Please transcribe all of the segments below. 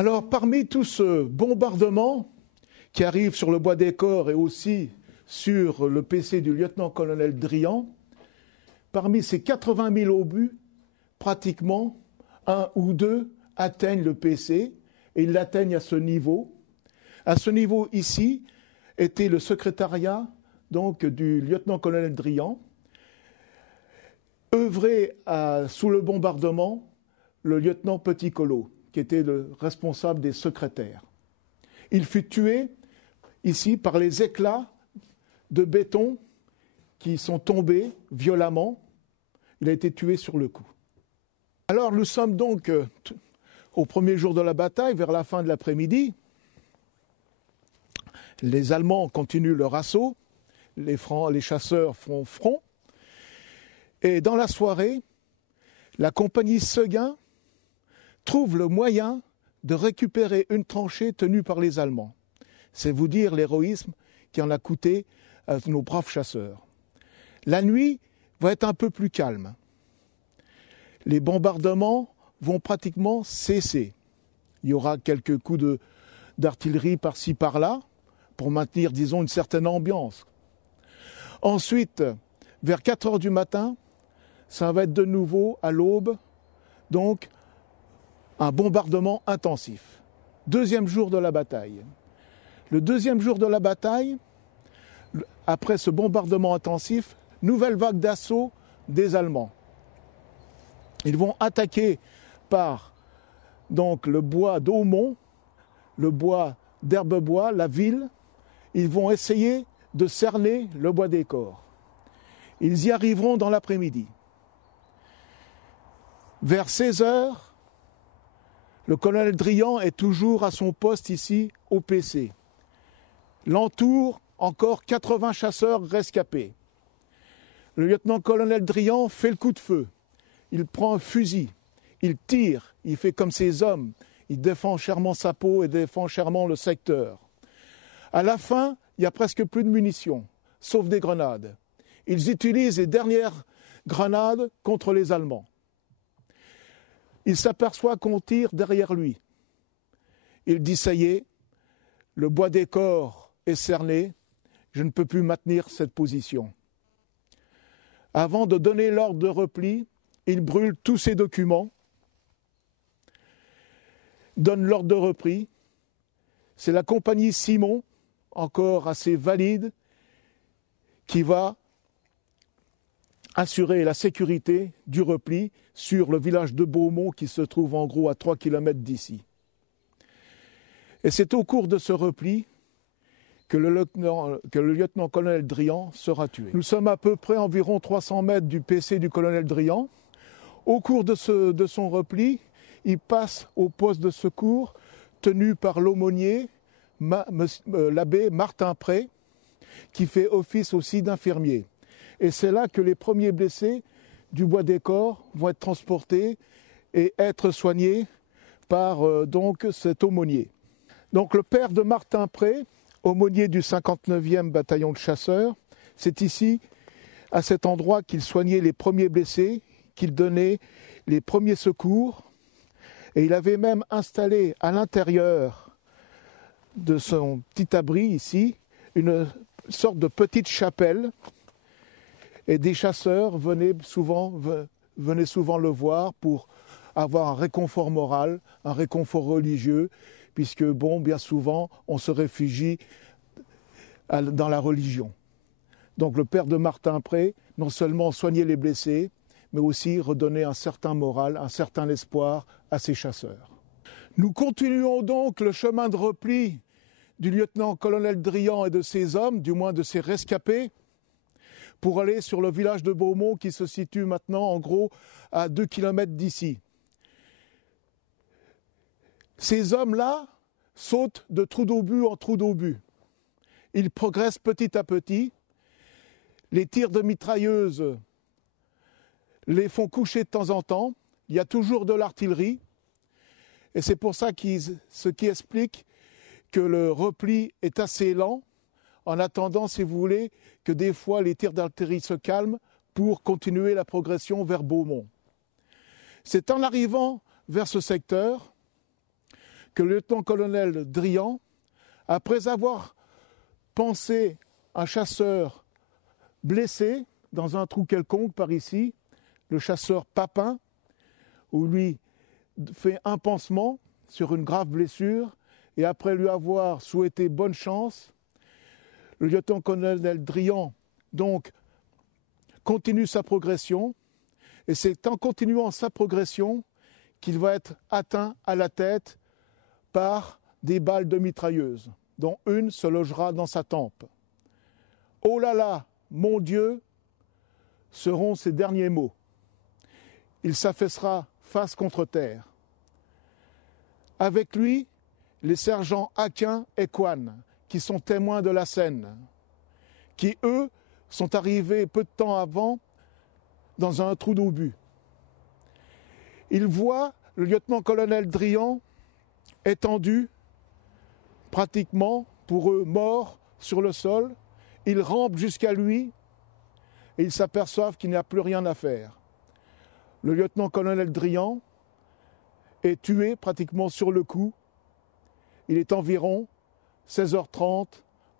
Alors, parmi tout ce bombardement qui arrive sur le bois des corps et aussi sur le PC du lieutenant-colonel Drian, parmi ces 80 000 obus, pratiquement un ou deux atteignent le PC et ils l'atteignent à ce niveau. À ce niveau ici était le secrétariat donc, du lieutenant-colonel Drian, œuvré sous le bombardement le lieutenant Petit-Collot, qui était le responsable des secrétaires. Il fut tué ici par les éclats de béton qui sont tombés violemment. Il a été tué sur le coup. Alors nous sommes donc au premier jour de la bataille, vers la fin de l'après-midi. Les Allemands continuent leur assaut, les chasseurs font front. Et dans la soirée, la compagnie Seguin trouve le moyen de récupérer une tranchée tenue par les Allemands. C'est vous dire l'héroïsme qui en a coûté à nos braves chasseurs. La nuit va être un peu plus calme. Les bombardements vont pratiquement cesser. Il y aura quelques coups d'artillerie par-ci par-là pour maintenir, disons, une certaine ambiance. Ensuite, vers 4 heures du matin, ça va être de nouveau à l'aube, donc un bombardement intensif. Deuxième jour de la bataille. Le deuxième jour de la bataille, après ce bombardement intensif, nouvelle vague d'assaut des Allemands. Ils vont attaquer par donc, le bois d'Aumont, le bois d'Herbebois, la ville. Ils vont essayer de cerner le bois des corps. Ils y arriveront dans l'après-midi. Vers 16 heures, le colonel Drian est toujours à son poste ici au PC. L'entourent encore 80 chasseurs rescapés. Le lieutenant-colonel Drian fait le coup de feu. Il prend un fusil, il tire, il fait comme ses hommes. Il défend chèrement sa peau et défend chèrement le secteur. À la fin, il n'y a presque plus de munitions, sauf des grenades. Ils utilisent les dernières grenades contre les Allemands. Il s'aperçoit qu'on tire derrière lui. Il dit « ça y est, le bois des corps est cerné, je ne peux plus maintenir cette position ». Avant de donner l'ordre de repli, il brûle tous ses documents, donne l'ordre de repli. C'est la compagnie Simon, encore assez valide, qui va assurer la sécurité du repli sur le village de Beaumont qui se trouve en gros à 3 km d'ici. Et c'est au cours de ce repli que le lieutenant-colonel Drian sera tué. Nous sommes à peu près environ 300 mètres du PC du colonel Drian. Au cours de son repli, il passe au poste de secours tenu par l'aumônier, l'abbé Martin Pré, qui fait office aussi d'infirmier. Et c'est là que les premiers blessés du bois des corps vont être transportés et être soignés par donc cet aumônier. Donc le père de Martin Pré, aumônier du 59e bataillon de chasseurs, c'est ici, à cet endroit, qu'il soignait les premiers blessés, qu'il donnait les premiers secours. Et il avait même installé à l'intérieur de son petit abri ici, une sorte de petite chapelle. Et des chasseurs venaient souvent le voir pour avoir un réconfort moral, un réconfort religieux, puisque, bien souvent, on se réfugie dans la religion. Donc le père de Martin Pré, non seulement soignait les blessés, mais aussi redonnait un certain moral, un certain espoir à ces chasseurs. Nous continuons donc le chemin de repli du lieutenant-colonel Drian et de ses hommes, du moins de ses rescapés, pour aller sur le village de Beaumont qui se situe maintenant en gros à 2 km d'ici. Ces hommes-là sautent de trou d'obus en trou d'obus. Ils progressent petit à petit. Les tirs de mitrailleuses les font coucher de temps en temps. Il y a toujours de l'artillerie. Et c'est pour ça ce qui explique que le repli est assez lent, en attendant, si vous voulez, que des fois les tirs d'artillerie se calment pour continuer la progression vers Beaumont. C'est en arrivant vers ce secteur que le lieutenant-colonel Drian, après avoir pansé un chasseur blessé dans un trou quelconque par ici, le chasseur Papin, où lui fait un pansement sur une grave blessure, et après lui avoir souhaité bonne chance, le lieutenant-colonel Drian donc continue sa progression, et c'est en continuant sa progression qu'il va être atteint à la tête par des balles de mitrailleuse, dont une se logera dans sa tempe. « Oh là là, mon Dieu !» seront ses derniers mots. Il s'affaissera face contre terre. Avec lui, les sergents Aquin et Coine, qui sont témoins de la scène, qui, eux, sont arrivés peu de temps avant dans un trou d'obus. Ils voient le lieutenant-colonel Drian étendu, pratiquement, pour eux, mort sur le sol. Ils rampent jusqu'à lui et ils s'aperçoivent qu'il n'y a plus rien à faire. Le lieutenant-colonel Drian est tué pratiquement sur le coup. Il est environ 16h30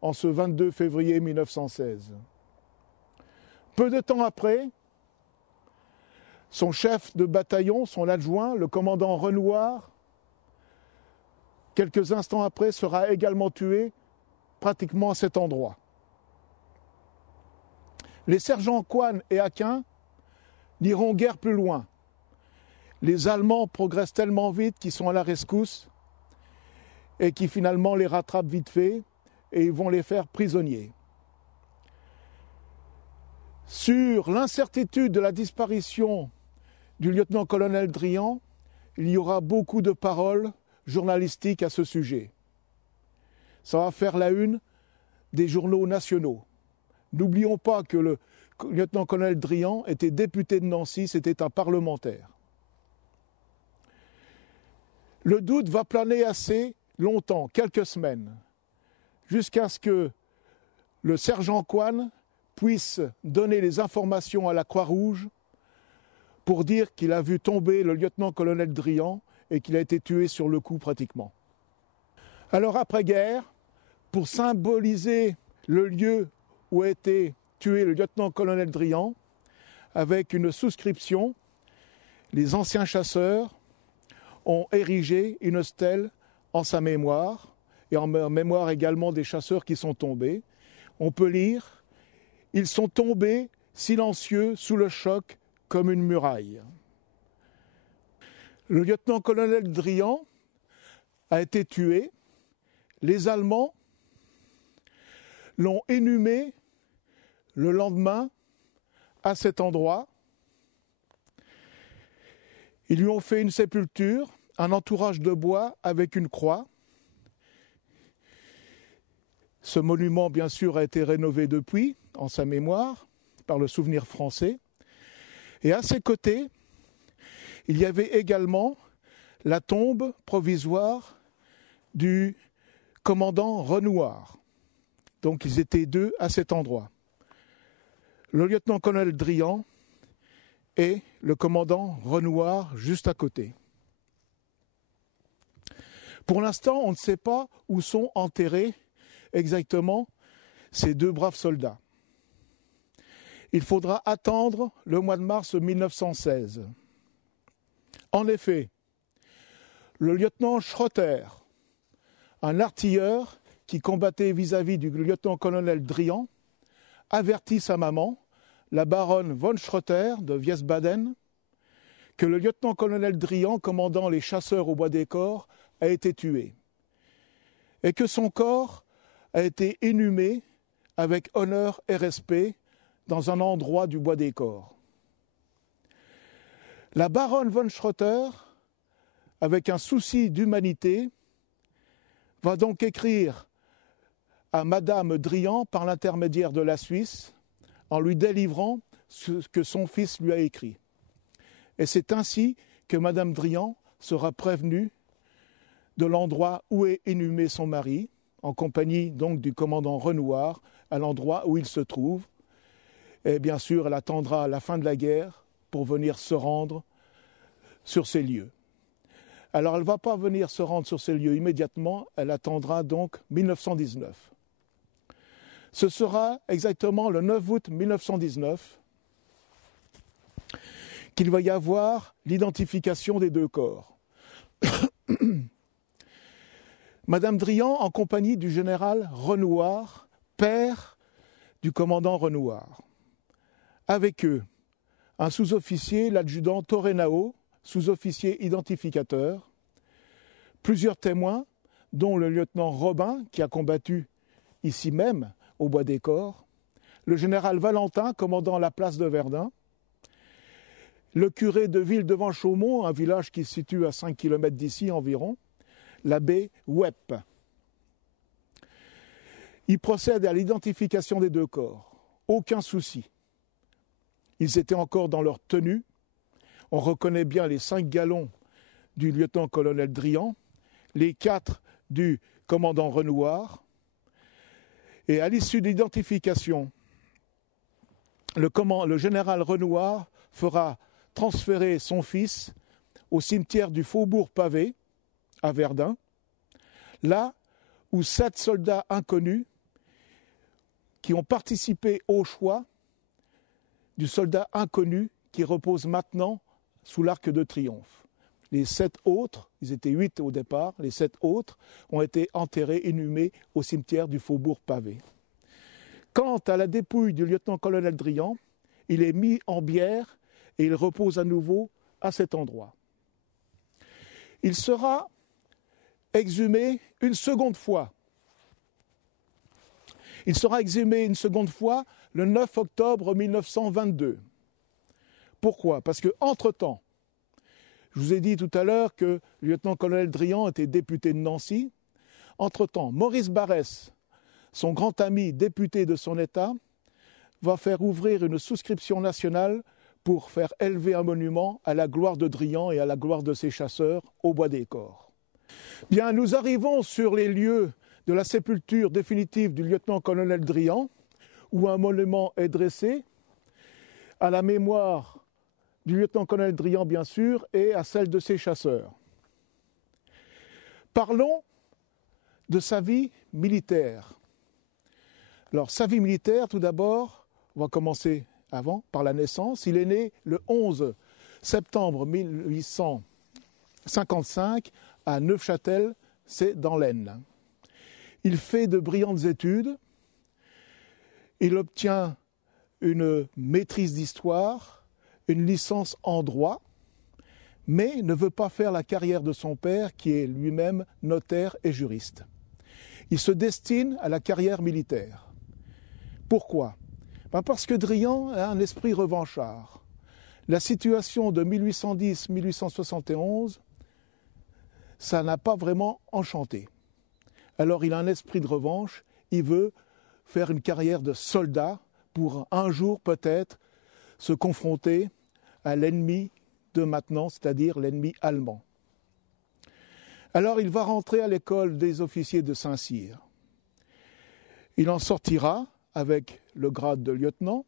en ce 22 février 1916. Peu de temps après, son chef de bataillon, son adjoint, le commandant Renouard, quelques instants après, sera également tué pratiquement à cet endroit. Les sergents Coine et Aquin n'iront guère plus loin. Les Allemands progressent tellement vite qu'ils sont à la rescousse et qui finalement les rattrapent vite fait et ils vont les faire prisonniers. Sur l'incertitude de la disparition du lieutenant-colonel Drian, il y aura beaucoup de paroles journalistiques à ce sujet. Ça va faire la une des journaux nationaux. N'oublions pas que le lieutenant-colonel Drian était député de Nancy, c'était un parlementaire. Le doute va planer assez longtemps, quelques semaines, jusqu'à ce que le sergent Coine puisse donner les informations à la Croix-Rouge pour dire qu'il a vu tomber le lieutenant-colonel Drian et qu'il a été tué sur le coup pratiquement. Alors après-guerre, pour symboliser le lieu où a été tué le lieutenant-colonel Drian, avec une souscription, les anciens chasseurs ont érigé une stèle en sa mémoire et en mémoire également des chasseurs qui sont tombés. On peut lire « Ils sont tombés silencieux sous le choc comme une muraille ». Le lieutenant-colonel Drian a été tué. Les Allemands l'ont inhumé le lendemain à cet endroit. Ils lui ont fait une sépulture, un entourage de bois avec une croix. Ce monument, bien sûr, a été rénové depuis, en sa mémoire, par le Souvenir français. Et à ses côtés, il y avait également la tombe provisoire du commandant Renouard. Donc ils étaient deux à cet endroit. Le lieutenant-colonel Drian et le commandant Renouard juste à côté. Pour l'instant, on ne sait pas où sont enterrés exactement ces deux braves soldats. Il faudra attendre le mois de mars 1916. En effet, le lieutenant Schroeter, un artilleur qui combattait vis-à-vis du lieutenant-colonel Drian, avertit sa maman, la baronne von Schroeter de Wiesbaden, que le lieutenant-colonel Drian, commandant les chasseurs au Bois des Corps, a été tué et que son corps a été inhumé avec honneur et respect dans un endroit du Bois des Corps. La baronne von Schroeter, avec un souci d'humanité, va donc écrire à Madame Drian par l'intermédiaire de la Suisse en lui délivrant ce que son fils lui a écrit. Et c'est ainsi que Madame Drian sera prévenue de l'endroit où est inhumé son mari, en compagnie donc du commandant Renouard, à l'endroit où il se trouve. Et bien sûr, elle attendra la fin de la guerre pour venir se rendre sur ces lieux. Alors elle ne va pas venir se rendre sur ces lieux immédiatement, elle attendra donc 1919. Ce sera exactement le 9 août 1919 qu'il va y avoir l'identification des deux corps. Madame Drian, en compagnie du général Renouard, père du commandant Renouard. Avec eux, un sous-officier, l'adjudant Torrenao, sous-officier identificateur, plusieurs témoins, dont le lieutenant Robin, qui a combattu ici même, au Bois des Corps, le général Valentin, commandant la place de Verdun, le curé de Ville-devant-Chaumont, un village qui se situe à 5 km d'ici environ, l'abbé Wepp. Il procède à l'identification des deux corps. Aucun souci. Ils étaient encore dans leur tenue. On reconnaît bien les 5 galons du lieutenant-colonel Drian, les 4 du commandant Renouard. Et à l'issue de l'identification, le général Renouard fera transférer son fils au cimetière du Faubourg Pavé, à Verdun, là où 7 soldats inconnus qui ont participé au choix du soldat inconnu qui repose maintenant sous l'Arc de Triomphe. Les 7 autres, ils étaient 8 au départ, les 7 autres ont été enterrés, inhumés au cimetière du Faubourg Pavé. Quant à la dépouille du lieutenant-colonel Drian, il est mis en bière et il repose à nouveau à cet endroit. Il sera exhumé une seconde fois. Il sera exhumé une seconde fois le 9 octobre 1922. Pourquoi ? Parce qu'entre-temps, je vous ai dit tout à l'heure que le lieutenant-colonel Drian était député de Nancy. Entre-temps, Maurice Barrès, son grand ami député de son État, va faire ouvrir une souscription nationale pour faire élever un monument à la gloire de Drian et à la gloire de ses chasseurs au Bois des Corps. Bien, nous arrivons sur les lieux de la sépulture définitive du lieutenant-colonel Drian, où un monument est dressé à la mémoire du lieutenant-colonel Drian, bien sûr, et à celle de ses chasseurs. Parlons de sa vie militaire. Alors, sa vie militaire, tout d'abord, on va commencer par la naissance. Il est né le 11 septembre 1855 à Neufchâtel, c'est dans l'Aisne. Il fait de brillantes études. Il obtient une maîtrise d'histoire, une licence en droit, mais ne veut pas faire la carrière de son père, qui est lui-même notaire et juriste. Il se destine à la carrière militaire. Pourquoi ? Parce que Drian a un esprit revanchard. La situation de 1810-1871, ça n'a pas vraiment enchanté. Alors il a un esprit de revanche, il veut faire une carrière de soldat pour un jour peut-être se confronter à l'ennemi de maintenant, c'est-à-dire l'ennemi allemand. Alors il va rentrer à l'école des officiers de Saint-Cyr. Il en sortira avec le grade de lieutenant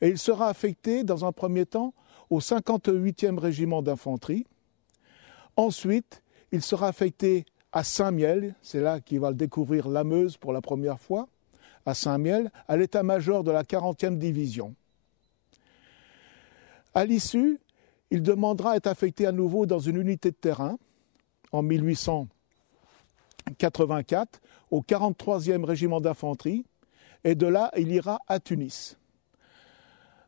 et il sera affecté dans un premier temps au 58e régiment d'infanterie. Ensuite, il sera affecté à Saint-Miel, c'est là qu'il va découvrir la Meuse pour la première fois, à Saint-Miel, à l'état-major de la 40e division. À l'issue, il demandera à être affecté à nouveau dans une unité de terrain en 1884 au 43e régiment d'infanterie et de là, il ira à Tunis.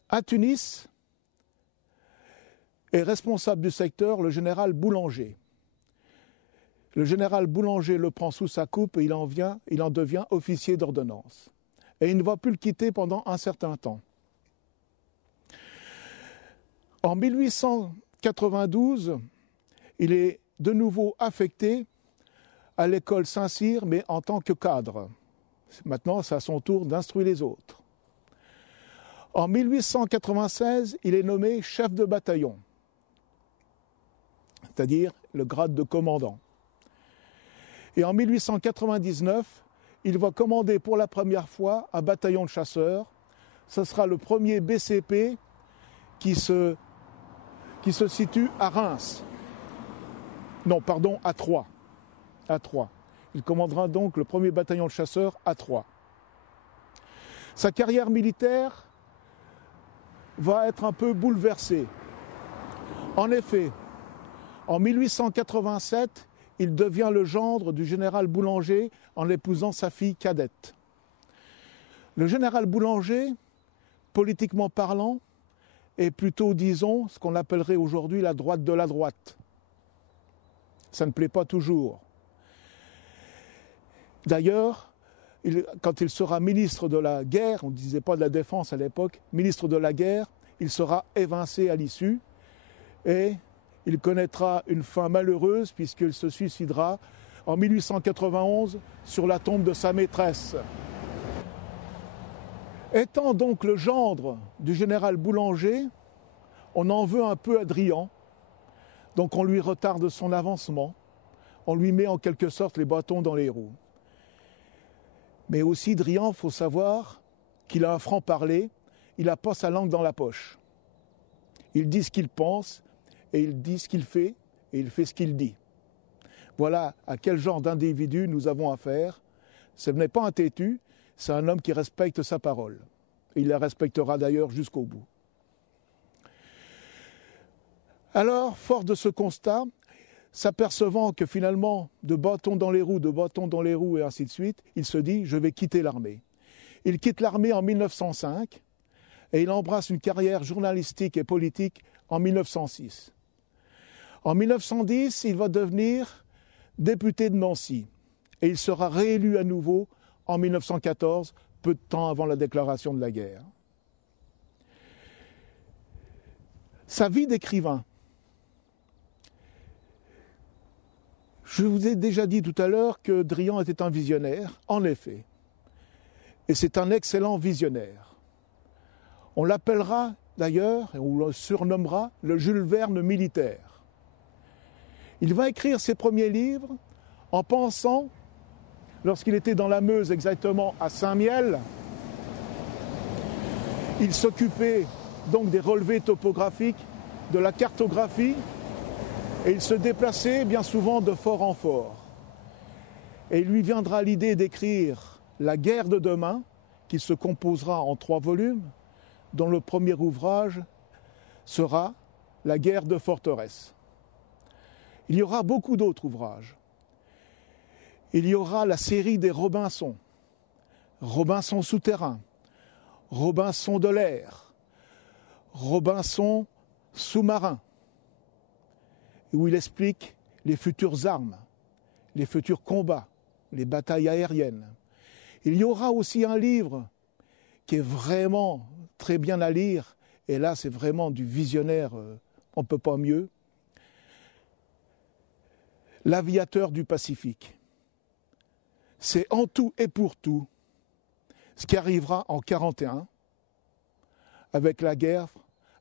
À Tunis est responsable du secteur le général Boulanger. Le général Boulanger le prend sous sa coupe et il en devient officier d'ordonnance. Et il ne va plus le quitter pendant un certain temps. En 1892, il est de nouveau affecté à l'école Saint-Cyr, mais en tant que cadre. Maintenant, c'est à son tour d'instruire les autres. En 1896, il est nommé chef de bataillon, c'est-à-dire le grade de commandant. Et en 1899, il va commander pour la première fois un bataillon de chasseurs. Ce sera le premier BCP qui se situe à Reims. Non, pardon, à Troyes. À Troyes. Il commandera donc le premier bataillon de chasseurs à Troyes. Sa carrière militaire va être un peu bouleversée. En effet, en 1887, il devient le gendre du général Boulanger en épousant sa fille cadette. Le général Boulanger, politiquement parlant, est plutôt, disons, ce qu'on appellerait aujourd'hui la droite de la droite. Ça ne plaît pas toujours. D'ailleurs, quand il sera ministre de la guerre, on ne disait pas de la défense à l'époque, ministre de la guerre, il sera évincé à l'issue et il connaîtra une fin malheureuse puisqu'il se suicidera en 1891 sur la tombe de sa maîtresse. Étant donc le gendre du général Boulanger, on en veut un peu à Drian, donc on lui retarde son avancement, on lui met en quelque sorte les bâtons dans les roues. Mais aussi Drian, il faut savoir qu'il a un franc-parler, il n'a pas sa langue dans la poche. Il dit ce qu'il pense, et il dit ce qu'il fait, et il fait ce qu'il dit. Voilà à quel genre d'individu nous avons affaire. Ce n'est pas un têtu, c'est un homme qui respecte sa parole. Et il la respectera d'ailleurs jusqu'au bout. Alors, fort de ce constat, s'apercevant que finalement, de bâtons dans les roues et ainsi de suite, il se dit « je vais quitter l'armée ». Il quitte l'armée en 1905 et il embrasse une carrière journalistique et politique en 1906. En 1910, il va devenir député de Nancy et il sera réélu à nouveau en 1914, peu de temps avant la déclaration de la guerre. Sa vie d'écrivain. Je vous ai déjà dit tout à l'heure que Drian était un visionnaire, en effet. Et c'est un excellent visionnaire. On l'appellera d'ailleurs, et on le surnommera, le Jules Verne militaire. Il va écrire ses premiers livres en pensant, lorsqu'il était dans la Meuse exactement à Saint-Miel, il s'occupait donc des relevés topographiques, de la cartographie, et il se déplaçait bien souvent de fort en fort. Et il lui viendra l'idée d'écrire La guerre de demain, qui se composera en 3 volumes, dont le premier ouvrage sera La guerre de forteresse. Il y aura beaucoup d'autres ouvrages. Il y aura la série des Robinson, Robinson souterrain, Robinson de l'air, Robinson sous-marin, où il explique les futures armes, les futurs combats, les batailles aériennes. Il y aura aussi un livre qui est vraiment très bien à lire, et là c'est vraiment du visionnaire, on ne peut pas mieux, L'aviateur du Pacifique. C'est en tout et pour tout ce qui arrivera en 1941 avec la guerre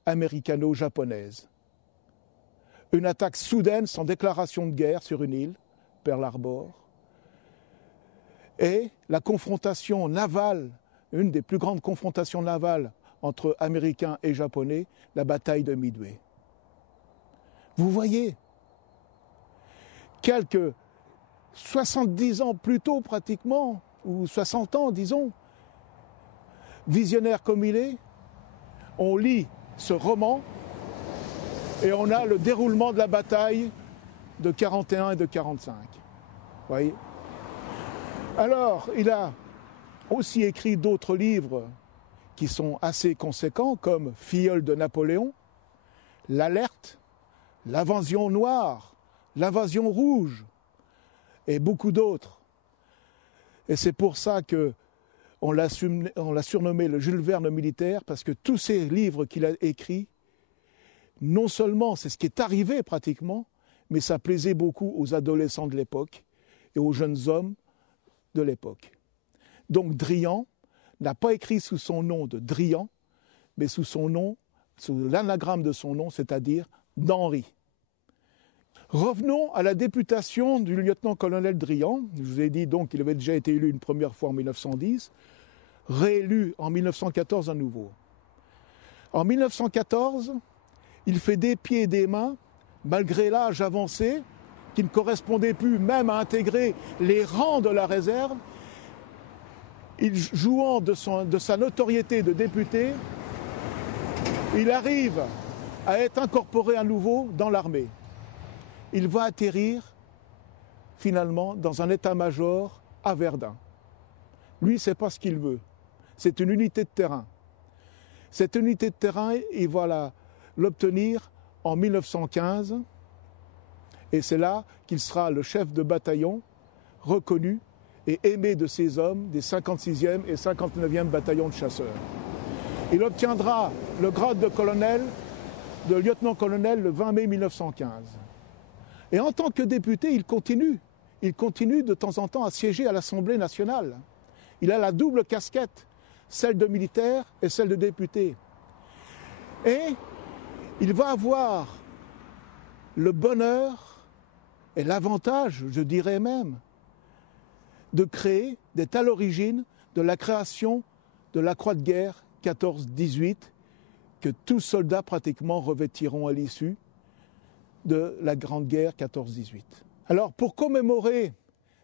américano-japonaise. Une attaque soudaine sans déclaration de guerre sur une île, Pearl Harbor, et la confrontation navale, une des plus grandes confrontations navales entre Américains et Japonais, la bataille de Midway. Vous voyez, quelques 70 ans plus tôt pratiquement, ou 60 ans disons, visionnaire comme il est, on lit ce roman et on a le déroulement de la bataille de 41 et de 45. Voyez. Alors, il a aussi écrit d'autres livres qui sont assez conséquents, comme Filleul de Napoléon, L'Alerte, L'Invasion noire, L'Invasion rouge, et beaucoup d'autres. Et c'est pour ça qu'on l'a surnommé le Jules Verne militaire, parce que tous ces livres qu'il a écrits, non seulement c'est ce qui est arrivé pratiquement, mais ça plaisait beaucoup aux adolescents de l'époque et aux jeunes hommes de l'époque. Donc Drian n'a pas écrit sous son nom de Drian, mais sous son nom, sous l'anagramme de son nom, c'est-à-dire d'Henri. Revenons à la députation du lieutenant-colonel Drian. Je vous ai dit donc qu'il avait déjà été élu une première fois en 1910, réélu en 1914 à nouveau. En 1914, il fait des pieds et des mains, malgré l'âge avancé qui ne correspondait plus même à intégrer les rangs de la réserve, jouant de sa notoriété de député, il arrive à être incorporé à nouveau dans l'armée. Il va atterrir finalement dans un état-major à Verdun. Lui, ce n'est pas ce qu'il veut. C'est une unité de terrain. Cette unité de terrain, il va l'obtenir en 1915 et c'est là qu'il sera le chef de bataillon reconnu et aimé de ses hommes des 56e et 59e bataillons de chasseurs. Il obtiendra le grade de lieutenant-colonel le 20 mai 1915. Et en tant que député, il continue de temps en temps à siéger à l'Assemblée nationale. Il a la double casquette, celle de militaire et celle de député. Et il va avoir le bonheur et l'avantage, je dirais même, de créer, d'être à l'origine de la création de la Croix de guerre 14-18 que tous soldats pratiquement revêtiront à l'issue de la Grande Guerre 14-18. Alors pour commémorer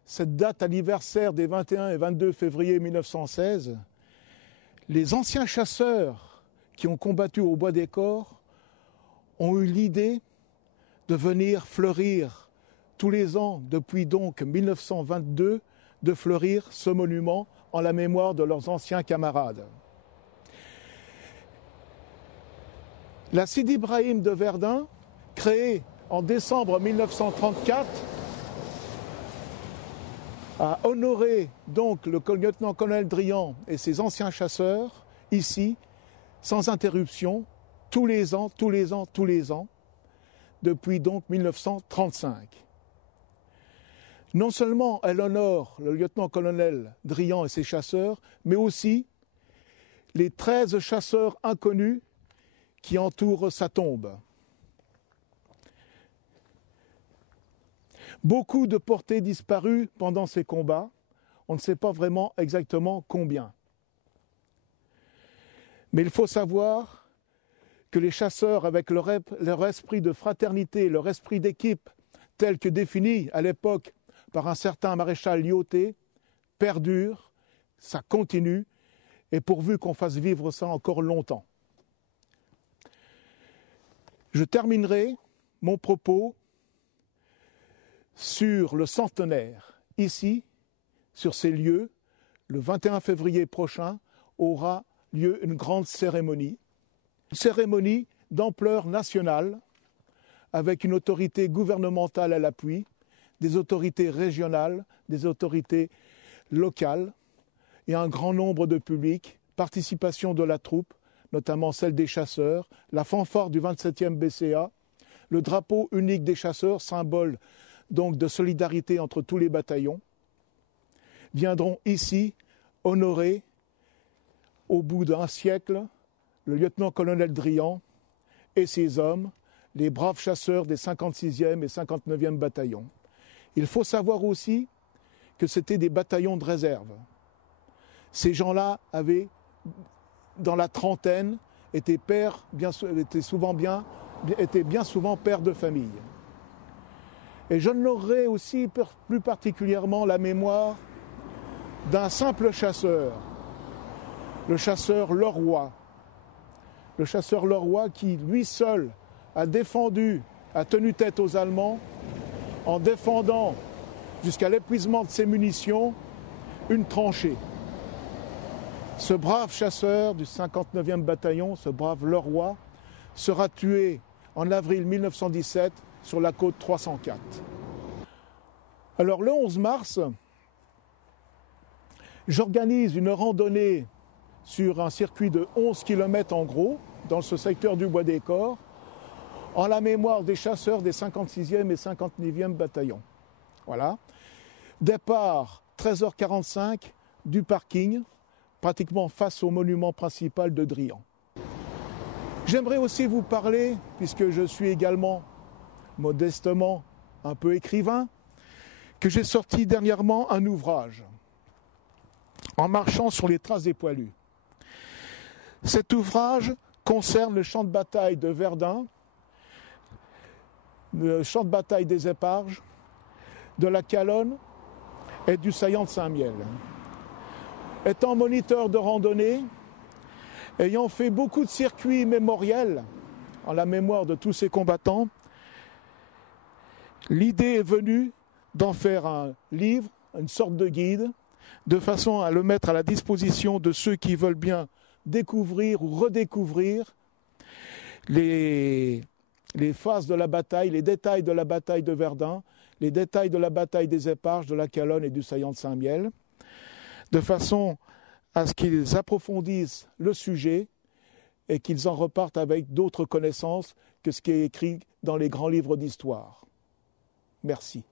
cette date anniversaire des 21 et 22 février 1916, les anciens chasseurs qui ont combattu au Bois des Corps ont eu l'idée de venir fleurir tous les ans, depuis donc 1922, de fleurir ce monument en la mémoire de leurs anciens camarades. La Sidi Ibrahim de Verdun, créée en décembre 1934, a honoré donc le lieutenant-colonel Drian et ses anciens chasseurs, ici, sans interruption, tous les ans, depuis donc 1935. Non seulement elle honore le lieutenant-colonel Drian et ses chasseurs, mais aussi les 13 chasseurs inconnus qui entourent sa tombe. Beaucoup de portées disparues pendant ces combats, on ne sait pas vraiment exactement combien. Mais il faut savoir que les chasseurs, avec leur esprit de fraternité, leur esprit d'équipe, tel que défini à l'époque par un certain maréchal Lyautey, perdure, ça continue, et pourvu qu'on fasse vivre ça encore longtemps. Je terminerai mon propos sur le centenaire. Ici, sur ces lieux, le 21 février prochain, aura lieu une grande cérémonie d'ampleur nationale, avec une autorité gouvernementale à l'appui, des autorités régionales, des autorités locales et un grand nombre de publics, participation de la troupe, notamment celle des chasseurs, la fanfare du 27e BCA, le drapeau unique des chasseurs, symbole donc de solidarité entre tous les bataillons, viendront ici honorer, au bout d'un siècle, le lieutenant-colonel Drian et ses hommes, les braves chasseurs des 56e et 59e bataillons. Il faut savoir aussi que c'était des bataillons de réserve. Ces gens-là avaient, dans la trentaine, étaient bien souvent pères de famille. Et j'honorerai aussi plus particulièrement la mémoire d'un simple chasseur, le chasseur Leroy. Le chasseur Leroy qui, lui seul, a tenu tête aux Allemands en défendant, jusqu'à l'épuisement de ses munitions, une tranchée. Ce brave chasseur du 59e bataillon, ce brave Leroy, sera tué en avril 1917 sur la côte 304. Alors le 11 mars, j'organise une randonnée sur un circuit de 11 km en gros, dans ce secteur du Bois des Corps, en la mémoire des chasseurs des 56e et 59e bataillons. Voilà. Départ 13h45 du parking, pratiquement face au monument principal de Drian. J'aimerais aussi vous parler, puisque je suis également modestement un peu écrivain, que j'ai sorti dernièrement un ouvrage, En marchant sur les traces des poilus. Cet ouvrage concerne le champ de bataille de Verdun, le champ de bataille des Éparges de la Calonne et du saillant de Saint-Miel. Étant moniteur de randonnée, ayant fait beaucoup de circuits mémoriels en la mémoire de tous ces combattants, l'idée est venue d'en faire un livre, une sorte de guide, de façon à le mettre à la disposition de ceux qui veulent bien découvrir ou redécouvrir les phases de la bataille, les détails de la bataille de Verdun, les détails de la bataille des Éparges, de la Calonne et du saillant de Saint-Miel, de façon à ce qu'ils approfondissent le sujet et qu'ils en repartent avec d'autres connaissances que ce qui est écrit dans les grands livres d'histoire. Merci.